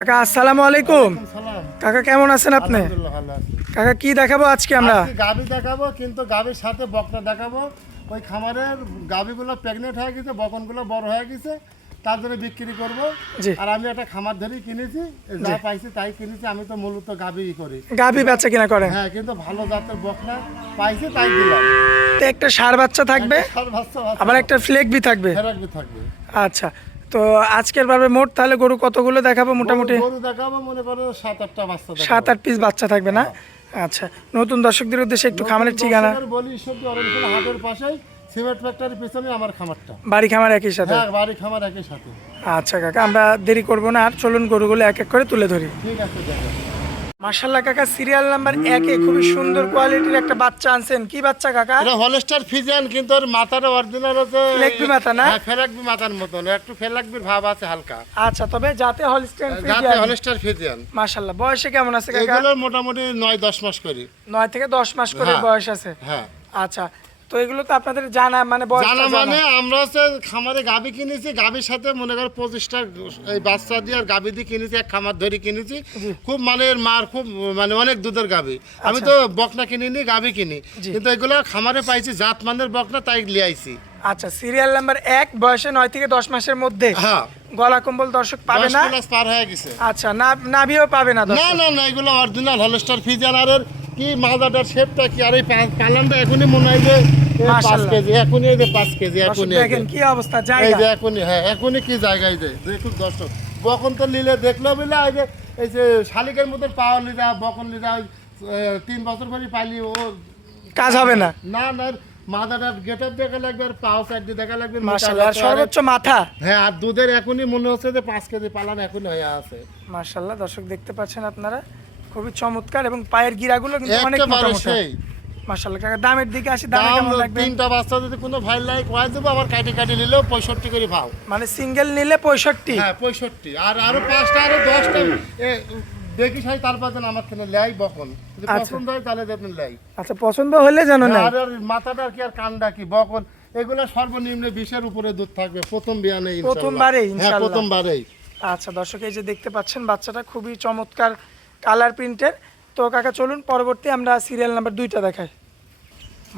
কাকা আসসালামু আলাইকুম। কাকা কেমন আছেন আপনি? কাকা কি দেখাবো আজকে আমরা? গাভী দেখাবো কিন্তু গাভীর সাথে বকনা দেখাবো। ওই খামারের গাভীগুলো প্রেগনেন্ট হয়ে গেছে বকনগুলো বড় হয়ে গেছে তার জন্য বিক্রি করব। আর আমি একটা খামার ধরেই কিনেছি যা পাইছি তাই কিনেছি আমি তো মূলত গাভী করি। গাভী বাচ্চা কিনা করেন? হ্যাঁ কিন্তু ভালো জাতের বকনা পাইছি তাই দিলাম। একটা সার বাচ্চা থাকবে? আবার একটা ফ্লেক বি থাকবে? থাকবে। আচ্ছা তো আজকের ভাবে মোট তাহলে গরু কতগুলো দেখাবো মোটামুটি? গরু- দেখাবো মনে করো সাত আটটা বাচ্চা সাত আট পিস বাচ্চা থাকবে না? আচ্ছা নতুন দর্শকদের উদ্দেশ্যে একটু খামারের ঠিকানা? বলি ঈশ্বরদী অরণকুল হাটের পাশেই সিমেন্ট ফ্যাক্টরির পিছনে আমার খামারটা। বাড়ি খামার একই সাথে? হ্যাঁ বাড়ি খামার একই সাথে। আচ্ছা কাকা আমরা দেরি করব না আর চলুন গরুগুলো এক এক করে তুলে ধরি। ঠিক আছে মার্শাল্লাহ কাকা সিরিয়াল নাম্বার একে খুবই সুন্দর কোয়ালিটির একটা বাচ্চা আনছেন। কি বাচ্চা কাকা? এটা হলস্টার ফিজিয়ান কিন্তু ওর মাথাটা অরিজিনাল আছে ফ্লেগবি মাথা না? হ্যাঁ ফেরাকবি মাথার মতন। একটু ফেলাকবির ভাব আছে হালকা। আচ্ছা তবে যাতে হলস্টেন যাতে হলস্টার ফিজিয়ান। মার্শাল্লাহ বয়সে কেমন আছে কাকা? এগুলোর মোটামুটি নয় দশ মাস করি। নয় থেকে দশ মাস করে হ্যাঁ। বয়স আছে। হ্যাঁ। আচ্ছা তো এগুলো তো আপনাদের জানা মানে জানা মানে আমরা হচ্ছে খামারে গাবি কিনেছি গাবির সাথে মনে করো পঁচিশটা এই বাচ্চা দিয়ে আর গাবি দিয়ে কিনেছি এক খামার ধরে কিনেছি। খুব মানে এর মার খুব মানে অনেক দুধের গাবি। আমি আচ্ছা। তো বকনা কিনিনি গাবি কিনি। কিন্তু এগুলো খামারে পাইছি জাত মানের বকনা তাই লিয়াইছি আচ্ছা সিরিয়াল নাম্বার এক বয়সে নয় থেকে দশ মাসের মধ্যে হ্যাঁ। গলা কম্বল দর্শক পাবে না? পার হয়ে গেছে। আচ্ছা না নাভিও পাবে না না না না এগুলো অরিজিনাল হলস্টার ফিজার আর কি মাদাটার শেপটা কি? আর এই পালানটা এখনই মনে হয় যে পাঁচ কেজি এখনই এই যে পাঁচ কেজি এখনই দেখেন কি অবস্থা এই যে এখনই হ্যাঁ এখনই কি জায়গায় দেয় দেখুন দর্শক। বকন তো নিলে দেখল বলে এই যে এই যে শালিকের মতো পাওয়া লিরা বকন আহ, তিন বছর পরে পাইলি ও কাজ হবে না। না না মাদাটার গেট আপ দেখা লাগবে আর পাও সাইড দেখা লাগবে সর্বোচ্চ মাথা। হ্যাঁ আর দুধের এখনই মনে হচ্ছে যে পাঁচ কেজি পালান এখনই হয়ে আছে। মার্শাল্লাহ দর্শক দেখতে পাচ্ছেন আপনারা। খুবই চমৎকার এবং পায়ের গিরাগুলো কিন্তু অনেক মোটা কাকা দামের দিকে আসি দামে কেমন লাগবে? তিনটা বাচ্চা যদি কোনো ভাই লাইক ওয়াই দেবো আবার কাটি কাটি নিলেও পঁয়ষট্টি করে ভাও। মানে সিঙ্গেল নিলে পঁয়ষট্টি? হ্যাঁ পঁয়ষট্টি। আর আরও পাঁচটা আরও দশটা এ, দেখি সাই তারপর যেন আমার থেকে লাই বকন। যদি আচ্ছা। পছন্দ হয় তাহলে দেখবেন লাই। আচ্ছা পছন্দ হলে জানো না আর আর মাথাটা কি আর কানটা কি বকন এগুলো সর্বনিম্ন বিশের উপরে দুধ থাকবে প্রথম বিয়ানে ইনশাআল্লাহ। প্রথমবারেই হ্যাঁ ইনশাআল্লাহ। প্রথমবারেই। আচ্ছা দর্শক এই যে দেখতে পাচ্ছেন বাচ্চাটা খুবই চমৎকার কালার প্রিন্টের। তো কাকা, চলুন পরবর্তী আমরা সিরিয়াল নাম্বার দুইটা দেখাই।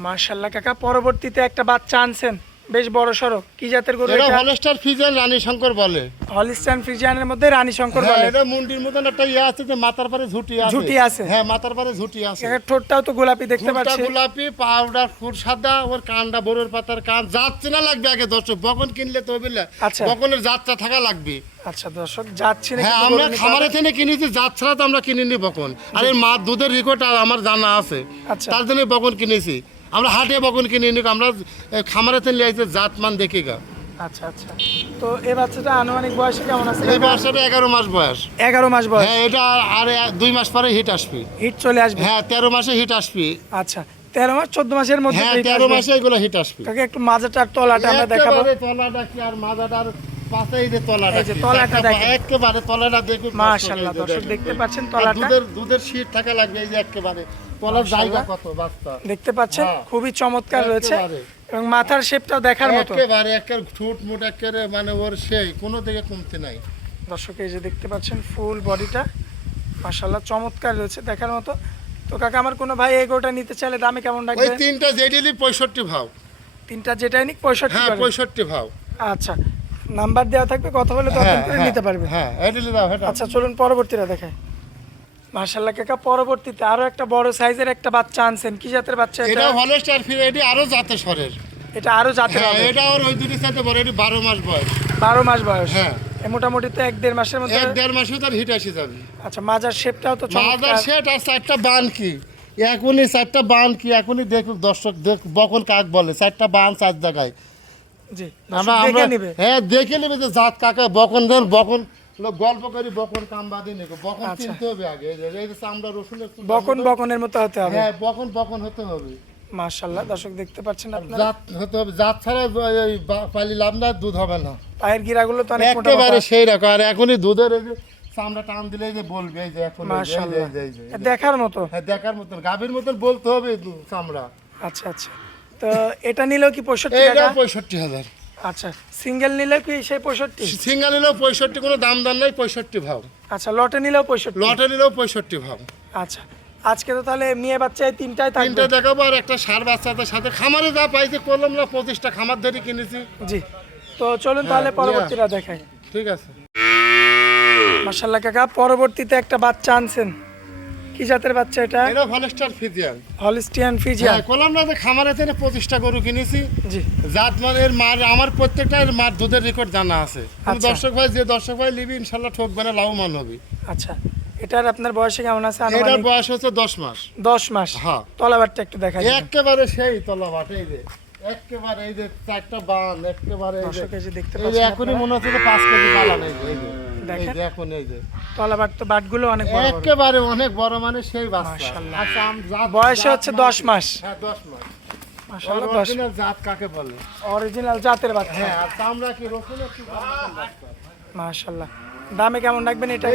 মার্শাল্লাহ কাকা, পরবর্তীতে একটা বাচ্চা আনছেন। বেশ বড় সড়ো কি জাতের গরু এটা হলস্টার ফিজেন রানী শঙ্কর বলে। হলিস্টান ফ্রিজিয়ানের মধ্যে রানী শঙ্কর হ্যাঁ বলে। এটা মুন্ডির মতন একটা ইয়ে আছে যে মাথার পরে ঝুটি আছে। ঝুঁটি আছে। হ্যাঁ মাথার পরে ঝুটি আছে। কাকার ঠোঁটটাও তো গোলাপি দেখতে পাচ্ছি। গোলাপি পাউডার ফুল সাদা ওর কানটা বড়ের পাতার কান। জাত চেনা লাগবে আগে দর্শক বকন কিনলে তো বুঝলে আচ্ছা। বকনের জাতটা থাকা লাগবে। আচ্ছা দর্শক যাচ্ছি না হ্যাঁ আমরা খামারে থেকে কিনেছি জাত ছাড়া তো আমরা কিনিনি বকন। আর এই মা দুধের রেকর্ড আমার জানা আছে। আচ্ছা। তার জন্য বকন কিনেছি। আমরা হাটে বকন কিনিনি আমরা এ, খামারে থেকে লিয়েছি জাত মান দেখি গা আচ্ছা আচ্ছা। তো এই বাচ্চাটা আনুমানিক বয়সে কেমন আছে? এই বয়সটা এগারো মাস বয়স। এগারো মাস বয়স। হ্যাঁ এটা আর দুই মাস পরে হিট আসবে। হিট চলে আসবে? হ্যাঁ তেরো মাসে হিট আসবে। আচ্ছা তেরো মাস চোদ্দ মাসের মধ্যে হ্যাঁ তেরো। মাসে এগুলো হিট আসবে। কাকে একটু মাজাটার তলাটা আমরা দেখাবো। তলাটা কি আর মাজাটার পাশে এই যে তলাটা এই যে তলাটা দেখেন। একেবারে তলাটা দেখুন মাশাআল্লাহ, দর্শক দেখতে পাচ্ছেন তলাটা? দুধের দুধের শীত থাকা লাগবে এই যে একেবারে। তলার জায়গা কত বাচ্চা? দেখতে পাচ্ছেন হ্যাঁ। খুবই চমৎকার রয়েছে এবং মাথার শেপটাও দেখার মতো। একেবারে একের ঠুট মুট একেবারে মানে ওর সেই কোনো দিকে কমতে নাই। দর্শক এই যে দেখতে পাচ্ছেন ফুল বডিটা মাশাল্লাহ চমৎকার রয়েছে দেখার মতো। তো কাকা আমার কোনো ভাই এই গরুটা নিতে চাইলে দামে কেমন ওই রাখবে তিনটা জেডিলি পঁয়ষট্টি ভাও। তিনটা যেটাই নিক পঁয়ষট্টি হ্যাঁ করে। পঁয়ষট্টি ভাও। আচ্ছা নাম্বার দেওয়া থাকবে কথা বলে দরদাম করে হ্যাঁ, নিতে পারবে হ্যাঁ দাও আচ্ছা চলুন পরবর্তীটা দেখায় মাশাল্লাহ কাকা পরবর্তীতে আরও একটা বড় সাইজের একটা বাচ্চা আনছেন। কি জাতের বাচ্চা এটা? হলস্টার ফিরে এটি আরও জাতে সরের এটা আরও জাতের হ্যাঁ হবে। এটা ওর ওই দুটির সাথে বড় এটি বারো মাস বয়স। বারো মাস বয়স? হ্যাঁ। মোটামুটি তো এক দেড় মাসের মধ্যে এক দেড় মাসে তার হিট আসে যাবে। আচ্ছা মাজার শেপটাও তো চমৎকার। সেট আর চারটা বান কি? এখনই চারটা বান কি? এখনই দেখুক দর্শক দেখ বকন কাক বলে চারটা বান চার জায়গায়। জি আমরা দেখে নিবে। হ্যাঁ দেখে নেবে যে জাত কাকা বকন ধর বকন গল্প করি বকন বকন আচ্ছা। হবে আগে। চামড়া রসুনের বকন বকনের মতো হতে হবে। হ্যাঁ বকন বকন হতে হবে। মাশাল্লাহ দর্শক দেখতে পাচ্ছেন আপনারা? জাত হতে হবে। জাত ছাড়া এই পালি লাভ না দুধ হবে না। পায়ের গিরাগুলো তো অনেক মোটা একেবারে সেই রকম। আর এখনই দুধের এই যে চামড়া টান দিলে যে বলবে এই যে এখন যে। দেখার মতো? হ্যাঁ দেখার মতন। গাভীর মতন বলতে হবে চামড়া। আচ্ছা আচ্ছা। তো এটা নিলেও কি পঁয়ষট্টি টাকা? পঁয়ষট্টি হাজার। আচ্ছা সিঙ্গেল নিলে কি সেই পঁয়ষট্টি? সিঙ্গা নিলেও পঁয়ষট্টি কোনো দাম দাম নেই পঁয়ষট্টি ভাও। আচ্ছা লটে নিলেও পঁয়ষট্টি। লটে নিলেও পঁয়ষট্টি ভাও। আচ্ছা আজকে তো তাহলে মেয়ে বাচ্চায় তিনটায় থাকবে। তিনটে দেখাবো আর একটা সার বাচ্চাদের সাথে খামারে যা পাইছে করলাম না পঁচিশটা খামার ধরে কিনেছি। জি তো চলুন তাহলে হ্যাঁ, পরবর্তীটা দেখাই। ঠিক আছে। মার্শাল্লাহ কাকা পরবর্তীতে একটা বাচ্চা আনছেন। কি জাতের বাচ্চা এটা? এটা ভলেস্টার ফিজিয়ান। Holstein Friesian. হ্যাঁ করলাম না খামারে থেকে পঁচিশটা গরু কিনেছি। জি। জাত মানের মার আমার প্রত্যেকটা মার দুধের রেকর্ড জানা আছে। কোনো আচ্ছা। দর্শক ভাই যে দর্শক ভাই নিবি ইনশাল্লাহ ঠকবে না লাভবান হবে। আচ্ছা। এটার আপনার বয়সে কেমন আছে? এটার বয়স হচ্ছে দশ মাস। দশ মাস। হ্যাঁ। তলাবারটা একটু দেখাই দিন। একেবারে সেই তলা বাটে এই যে। একেবারে এই যে চারটা বান একেবারে এই যে। দেখতে এই পাচ্ছেন এখনই মনে হচ্ছে যে পাঁচ কেজি পালান এই যে এই যে। এই দেখেন। যে এখন এই যে। তলাবার তো বাটগুলো অনেক বড় একেবারে অনেক বড় মানে সেই বাচ্চা। আচ্ছা আম বয়সে হচ্ছে মানে- দশ মাস। হ্যাঁ মাস। মাশাআল্লাহ অরিজিনাল জাত কাকে বলে? অরিজিনাল জাতের বাচ্চা। হ্যাঁ আর চামড়া কি রসুন একটু মাশাআল্লাহ। দামে কেমন রাখবেন এটা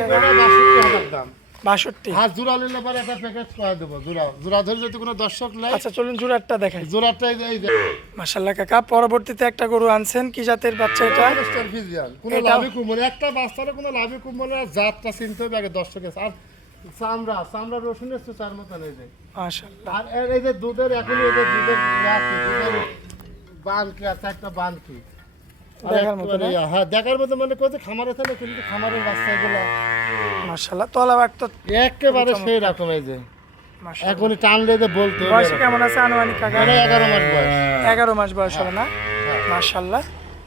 দাম। বাষট্টি। আর জোড়া নিলে পরে একটা প্যাকেজ করে দেবো জোড়া। জোড়া ধরে যদি কোনো দর্শক নেয় আচ্ছা চলুন জোড়ারটা দেখাই। জোড়াটা এই মাশাআল্লাহ কাকা পরবর্তীতে একটা গরু আনছেন কি জাতের বাচ্চা এটা? Friesian, কোনো এটাও- লাভি কুমড়ো একটা বাচ্চারা কোনো লাভি কুমড়ো জাতটা চিনতে হবে আগে দর্শকের আর চামড়া চামড়া রসুন এসছে চার মতো নেই যে। আর এই যে দুধের এখন এই যে দুধের বান কি আর চারটা বান কি দেখার মতো হ্যাঁ দেখার মতো মানে কোথায় খামারে থাকে কিন্তু খামারের বাচ্চা মাশাআল্লাহ তলাবার তো একেবারে সেই রকম এই যে। এখনই টানলে যে বলতে হবে বয়সে কেমন আছে আনুমানিক কাকা এটা এগারো মাস বয়স। এগারো মাস বয়স হবে না? হ্যাঁ। মাশাআল্লাহ।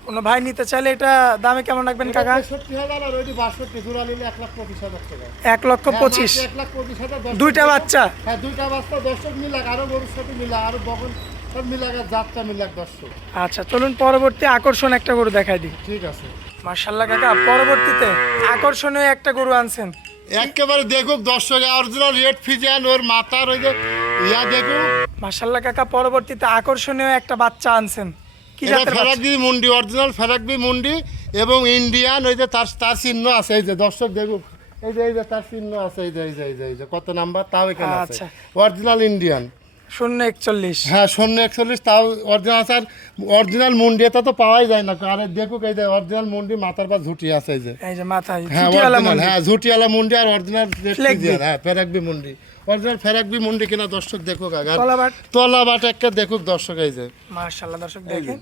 কোনো ভাই নিতে চাইলে এটা দামে কেমন রাখবেন কাকা? এক লক্ষ পঁচিশ। দুইটা বাচ্চা? হ্যাঁ দুইটা বাচ্চা দর্শক মিলাক আরও গরুর সাথে মিলা আরও বগন আচ্ছা চলুন পরবর্তী আকর্ষণ একটা গরু দেখাই দিই। ঠিক আছে। মার্শাল্লাহ কাকা পরবর্তীতে আকর্ষণীয় একটা গরু আনছেন। একেবারে দেখুক দর্শক অরিজিনাল রেড ফিজিয়ান ওর মাথার ওই যে ইয়া দেখুক। মার্শাল্লাহ কাকা পরবর্তীতে আকর্ষণীয় একটা বাচ্চা আনছেন। কি জাতের ফেরাকবি মুন্ডি অরিজিনাল ফেরাকবি মুন্ডি এবং ইন্ডিয়ান ওই যে তার তার চিহ্ন আছে এই যে দর্শক দেখুক এই যে এই যে তার চিহ্ন আছে এই যে এই যে এই যে কত নাম্বার তাও এখানে আছে। আচ্ছা। অরিজিনাল ইন্ডিয়ান শূন্য একচল্লিশ। হ্যাঁ শূন্য একচল্লিশ তাও অরিজিনাল আছে আর অরিজিনাল মুন্ডি এটা তো পাওয়াই যায় না। আরে দেখুক এই যে অরিজিনাল মুন্ডি মাথার পর ঝুটি আছে এই যে। এই যে মাথায় হ্যাঁ চুটিওয়ালা হ্যাঁ ঝুটিওয়ালা মুন্ডি আর অরিজিনাল হ্যাঁ ফেরাকবি মুন্ডি। অরিজিনাল ফেরাকবি মুন্ডি কিনা দর্শক দেখুক আগে। তলাবাট। তলা বাট একটা দেখুক দর্শক এই যে। মার্শাল্লাহ দর্শক দেখেন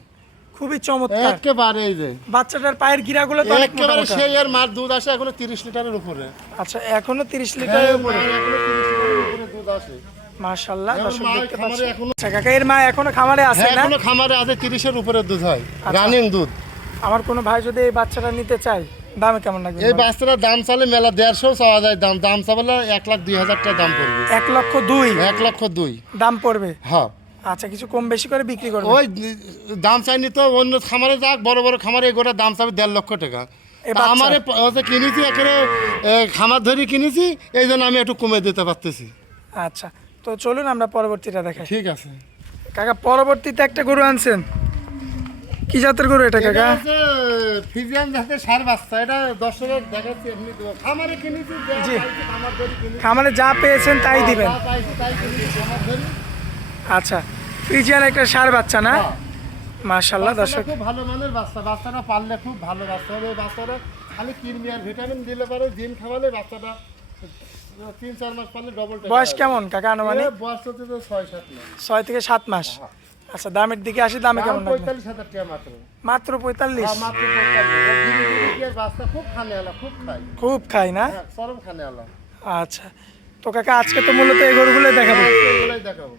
খুবই চমৎকার। একেবারে এই যে। বাচ্চাটার পায়ের গিরাগুলো তো অনেক একেবারে সেই আর মার দুধ আসে এখনও তিরিশ লিটারের উপরে। আচ্ছা এখনও তিরিশ হ্যাঁ, লিটারের উপরে। এখনও 30 লিটারের উপরে দুধ আসে। মার্শাল্লাহ এখন দর্শক দেখতে পাচ্ছেন। আচ্ছা কাকা এর মা এখনও খামারে আছে হ্যাঁ না? এখনও খামারে আছে উপরে দুধ হয় আচ্ছা। রানিং দুধ। আমার কোনো ভাই যদি এই বাচ্চাটা নিতে চায় দামে কেমন লাগবে এই বাচ্চাটার দাম চালে মেলা দেড়শো চাওয়া যায় দাম দাম চাবলে এক লাখ দুই হাজার টাকা দাম পড়বে। এক লক্ষ দুই? এক লক্ষ দুই। দাম পড়বে? হ্যাঁ। আচ্ছা কিছু কম বেশি করে বিক্রি করবে ওই দাম চাইনি তো অন্য খামারে যাক বড় বড় খামারে এগুলোর দাম চাবে দেড় লক্ষ টাকা? আমার কিনেছি খামার ধরে কিনেছি এই জন্য আমি একটু কমে দিতে পারতেছি। আচ্ছা তো চলুন আমরা পরবর্তীটা দেখাই। ঠিক আছে। কাকা পরবর্তীতে একটা গরু আনছেন। কি জাতের গরু এটা কাকা? ফিজিয়ান জাতের সার বাচ্চা। এটা দর্শকের দেখাচ্ছি এমনি দেবো। খামারে কিনেছি জি। খামার যা পেয়েছেন তাই দিবেন। যা পাইছি তাই কিনেছি খামার ধরে। আচ্ছা ফ্রিজিয়ান একটা সার বাচ্চা না? হ্যাঁ। মার্শাল্লাহ দর্শক। খুব ভালো মানের বাচ্চা। বাচ্চাটা পাললে খুব ভালো বাচ্চা হবে। বাচ্চাটা খালি কিনবি আর ভিটামিন দিলে পারে জিম খাওয়ালে বাচ্চাটা তিন চার মাস পারলে ডবল বয়স কেমন কাকা আনুমানিক? বয়স হচ্ছে তো ছয় সাত মাস। ছয় থেকে সাত মাস। আচ্ছা দামের দিকে আসি দামে কেমন পঁয়তাল্লিশ হাজার টাকা মাত্র। মাত্র পঁয়তাল্লিশ? হ্যাঁ, মাত্র পঁয়তাল্লিশ। খুব খানে আলা খুব খাই খুব খাই না? হ্যাঁ চরম খানে আলা আচ্ছা। তো কাকা আজকে তো মূলত এই গরুগুলোই দেখাবো। হ্যাঁ, দেখাবো।